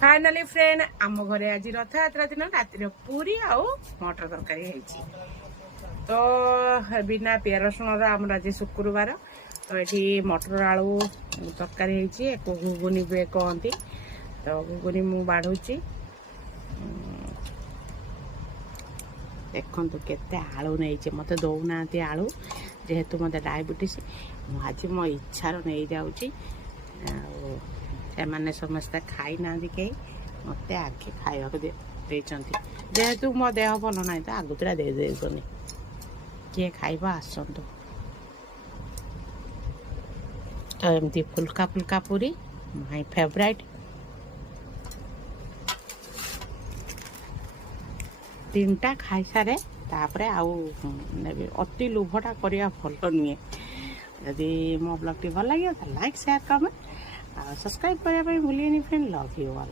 Finally friend आम घरे आज रथयात्रा दिन रातिर पूरी आउ मटर तरकारी है तो बिना पियाज रसुण आम आज शुक्रवार तो ये मटर आलू तरकारी है घुगुनी भी कहती तो घुगुनी मु बाढ़ुची देखु केते आलू नहीं मत दौना आलू जेहेतु मत डायबिटीज आज मो इच्छार नहीं जाऊँगी से समस्ते खाई ना कहीं मत आगे खावा जेहेतु मो देह भल ना तो आगुतरा देदेनी किए खाइबा आसतु तो एमती फुल्का फुल्का पूरी माय फेवरेट तीनटा खाई सारे तापरे आउ अति लोभटा करवा भल नुहे जदि मो ब्लॉग टी भल लगे तो लाइक शेयर कमेंट सब्सक्राइब करने भूलिए फ्रेंड लव यू ऑल।